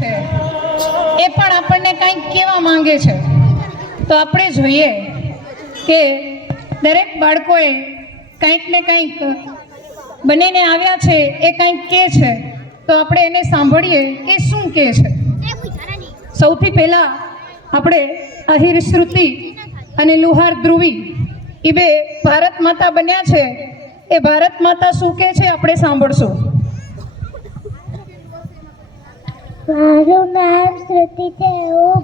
છે એ પણ આપણને કંઈક કહેવા માંગે છે. તો આપણે જોઈએ કે દરેક બાળકોએ કંઈક ને કંઈક બનીને આવ્યા છે, એ કંઈક કહે છે, તો આપણે એને સાંભળીએ કે શું કહે છે. સૌથી પહેલાં આપણે આહિર શ્રુતિ અને લુહાર ધ્રુવી એ બે ભારત માતા બન્યા છે. એ ભારત માતા શું કહે છે આપણે સાંભળશું. મારું નામ શ્રુતિ છે. હું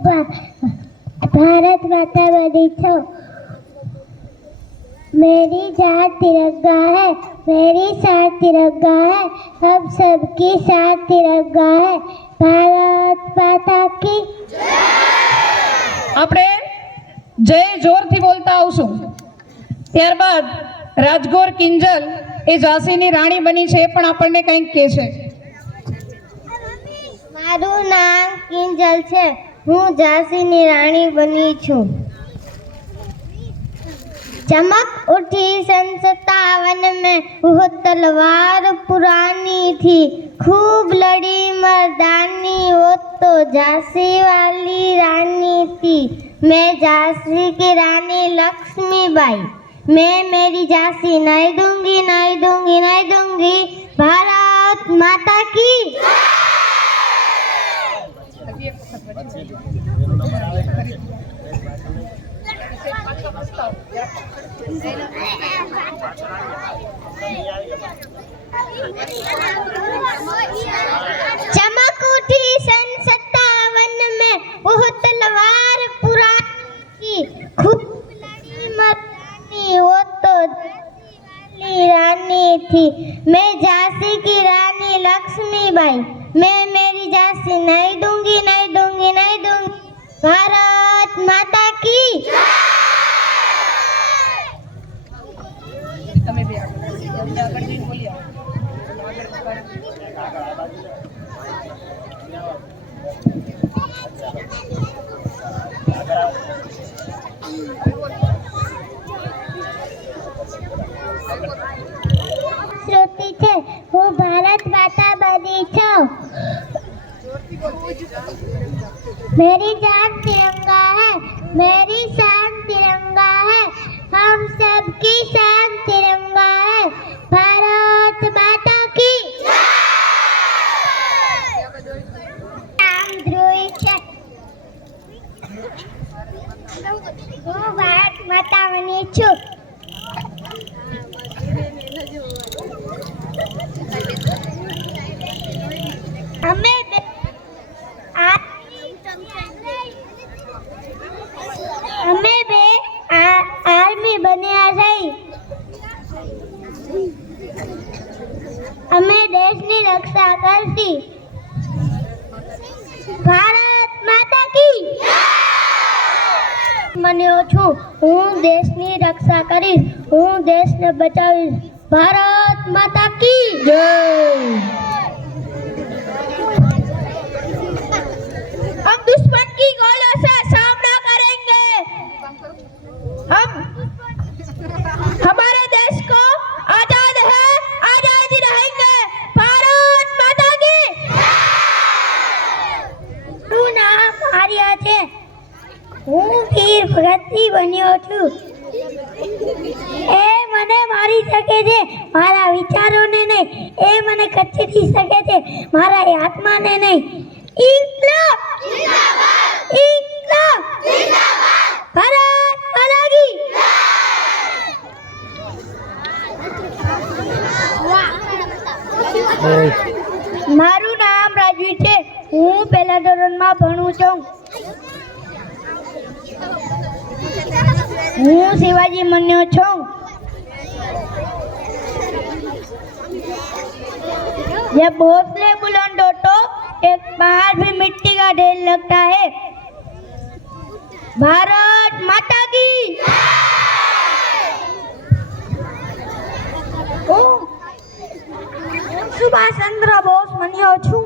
ભારત માતા બની છું. मेरी जान तिरंगा है, मेरी शान तिरंगा है, हम सबकी शान तिरंगा है. भारत माता की આપણે જય જોરથી બોલતા આવશું. ત્યારબાદ રાજગોર કિંજલ એ ઝાંસીની રાણી બની છે, એ પણ આપણને કંઈક કહે છે. મારું નામ કિંજલ છે. હું ઝાંસીની રાણી બની છું. चमक उठी सन 57 में, वो तलवार पुरानी थी, खूब लड़ी मर्दानी, वो तो झांसी वाली रानी थी. मैं झांसी की रानी लक्ष्मीबाई. मैं मेरी झांसी नहीं दूंगी, नहीं दूंगी, नहीं दूंगी. भारत माता की चमक उठी सन 57 में, वो तलवार पुरानी, खूब लड़ी मर्दानी, वो तो झांसी वाली रानी थी. मैं झांसी की रानी लक्ष्मीबाई. मैं मेरी झांसी नहीं दूंगी, नहीं दूंगी, नहीं दूंगी. भारत माता की श्रुति છે. હું ભારત માતા બની છું. मेरी जान तिरंगा है, मेरी शान तिरंगा है, हम सबकी शान तिरंगा है. भारत माता की नाम ध्रुवी છે. હું ભારત માતા બની છું. અમે બે આર્મી બન્યા છે. અમે દેશની રક્ષા કરશી. ભારત માતા કી બન્યો છું. હું દેશની રક્ષા કરીશ. હું દેશને બચાવીશ. ભારત માતા કી જય. हम दुश्मन की गोलियों से सामना करेंगे. हम हमारे देश को आजाद है, आजाद ही रहेंगे. भारत माता की તું નામ આર્ય છે. હું વીર ભગતસિંહ બન્યો છું. એ મને મારી શકે છે, મારા વિચારોને નહીં. એ મને કચડી શકે છે, મારા આત્માને નહીં. ઇન્કલાબ जिंदाबाद, इन्कलाब जिंदाबाद, भारत माता की મારું નામ રાજવી છે. હું પહેલા ધોરણમાં ભણું છું. હું શિવાજી બન્યો છું. जब भोसले बुलंद हो तो एक बाहर भी मिट्टी का ढेर लगता है. भारत माता की सुभाष चंद्र बोस बन्यो छू.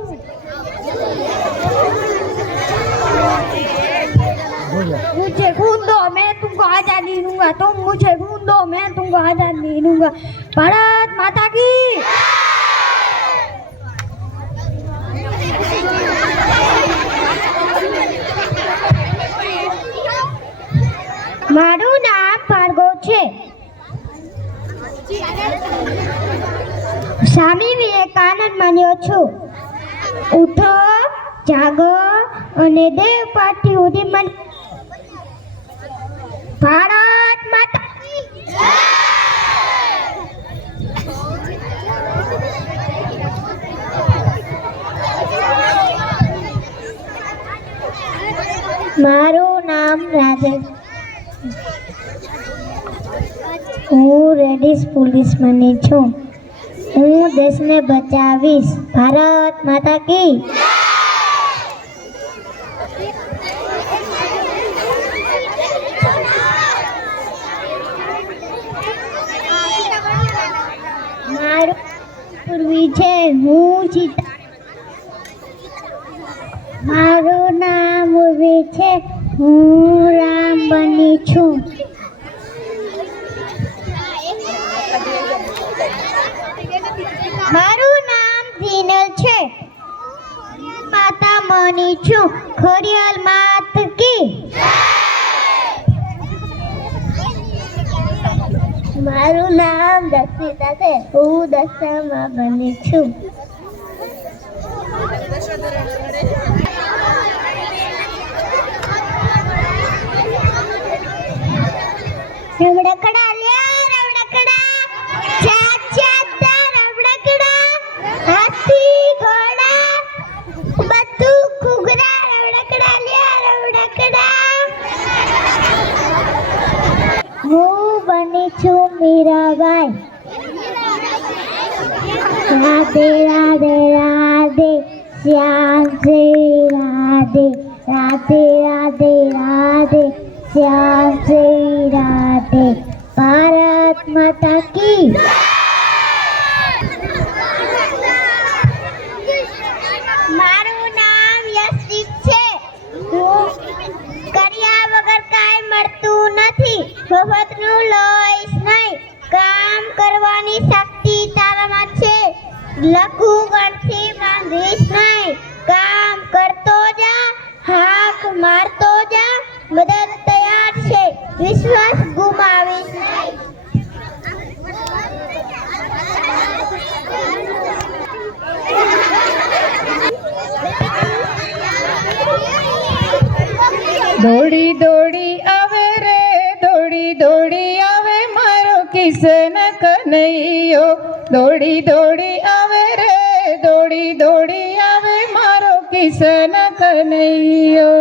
मुझे खून दो, मैं तुमको आजादी दूंगा. तुम मुझे खून दो, मैं तुमको आजादी दूंगा. भारत माता की રહ્યો છું. ઉઠો, જાગો અને દેવ પાઠી ઉધી મન. ભારત માતા કી જય. મારું નામ રાજેશ. હું રેડિસ પોલીસમેન છું. હું દેશને બચાવીશ. ભારત માતા કી. મારું પૂર્વી છે. હું સીતા. મારું નામ ઉર્વી છે. હું રામ બની છું. મારું નામ ધીનલ છે. માતા મની છું. ખોડિયાલ માત કી. મારું નામ દક્ષિતા છે. હું દશામાં બની છું. રવડકડા લ્યા રવડકડા, ચાચા રવડકડા, હાથી ઘોડા બધું ઘૂઘરા. રવડકડા લ્યા રવડકડા. હું બની છું મીરાબાઈ. રાધે રાધે રાધે શ્યામ શ્રી રાધે. રાધે રાધે રાધે શ્યામ શ્રી રાધે. ભારત માતા કી. મારું નામ યશદીપ છે. હું કર્યા વગર કાંઈ મળતું નથી. મફતનું લઈશ નહીં. કામ કરવાની શક્તિ તારામાં છે. લઘુ ગણથી બાંધીશ નહીં. કામ કરતો જા, હાક મારતો જા. મદદ તૈયાર છે. વિશ્વાસ ગુમાવીશ નહીં. દોડી દોડી આવે રે, દોડી દોડી આવે મારો કિશન કનૈયો. દોડી દોડી આવે રે, દોડી દોડી આવે મારો કિશન કનૈયો.